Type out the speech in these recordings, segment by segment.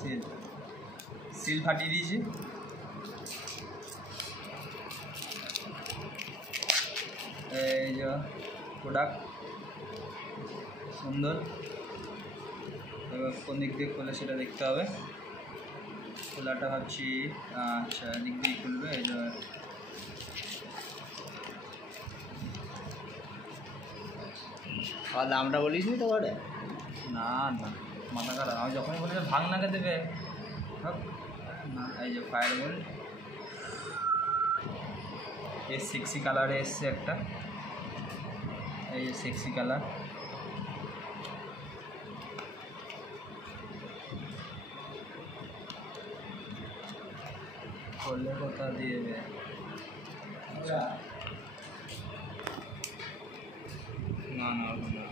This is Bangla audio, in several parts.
সিল সিল ফাটিয়ে দিয়েছি। এই যে প্রোডাক্ট সুন্দর। এবার কোন দিক দিয়ে খুলে সেটা দেখতে হবে। খোলাটা ভাবছি আচ্ছা দিক দিয়ে খুলবে। এই যে দামটা বলিস নি তো ঘরে? না না মাথা খারাপ, আমি যখনই বলি ভাঙনাকে দেবে না। এই যে ফায়ারবোল্ট এই সেক্সি কালারে এসছে একটা, এই যে সেক্সি কালার। করলে কথা দিয়ে দেবে না না না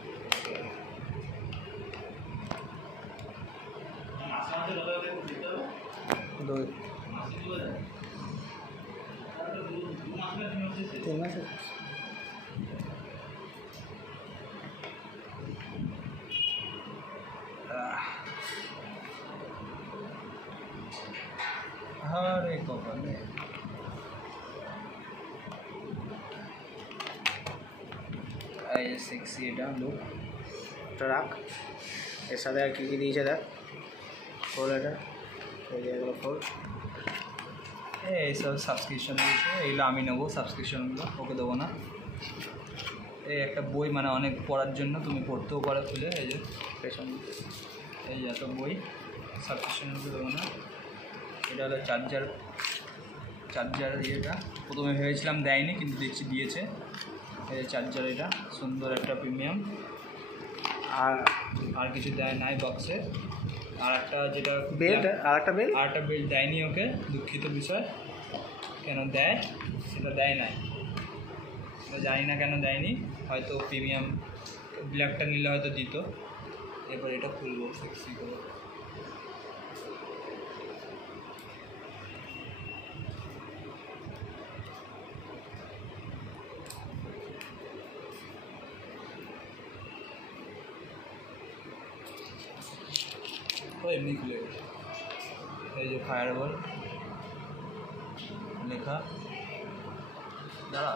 আরে কপালে। এই যে সেক্সি এটা লুক রাখ। এর সাথে আর কী কী দিয়েছে দেখ। খোল এটা, এই যে এগুলো খোল। এইসব সাবস্ক্রিপশন দিয়েছে, এইগুলো আমি নেবো সাবস্ক্রিপশনগুলো, ওকে দেবো না। এই একটা বই মানে অনেক পড়ার জন্য, তুমি পড়তেও পারো খুলে। এই যে পেছন এই যে এত বই, সাবস্ক্রিপশনগুলো দেবো না। এটা হলো চার্জার ইয়েটা, প্রথমে ভেবেছিলাম দেয়নি কিন্তু দেখছি দিয়েছে। এই যে চার্জার, এটা সুন্দর একটা প্রিমিয়াম। আর কিছু দেয় নাই বক্সে। আর একটা যেটা বেল্ট, আর একটা বেল্ট দেয়নি ওকে, দুঃখিত বিষয়। কেন দেয় সেটা দেয় নাই, সেটা জানি না কেন দেয়নি। হয়তো প্রিমিয়াম ব্ল্যাকটা নিলে হয়তো দিত। এবার এটা খুলবো সেক্সি করে। এমনি খুলে গেছে। এই যে ফায়ারবল লেখা, দাঁড়া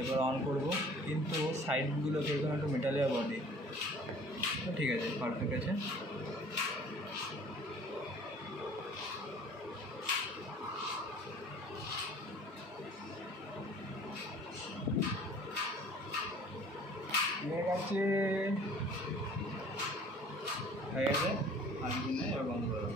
এবার অন করব। কিন্তু সাইডগুলোকে এখানে একটু মেটালিয়া বডি, ঠিক আছে পারফেক্ট আছে। হয়ে গেছে আর কিছু নেই, এবার বন্ধ করো।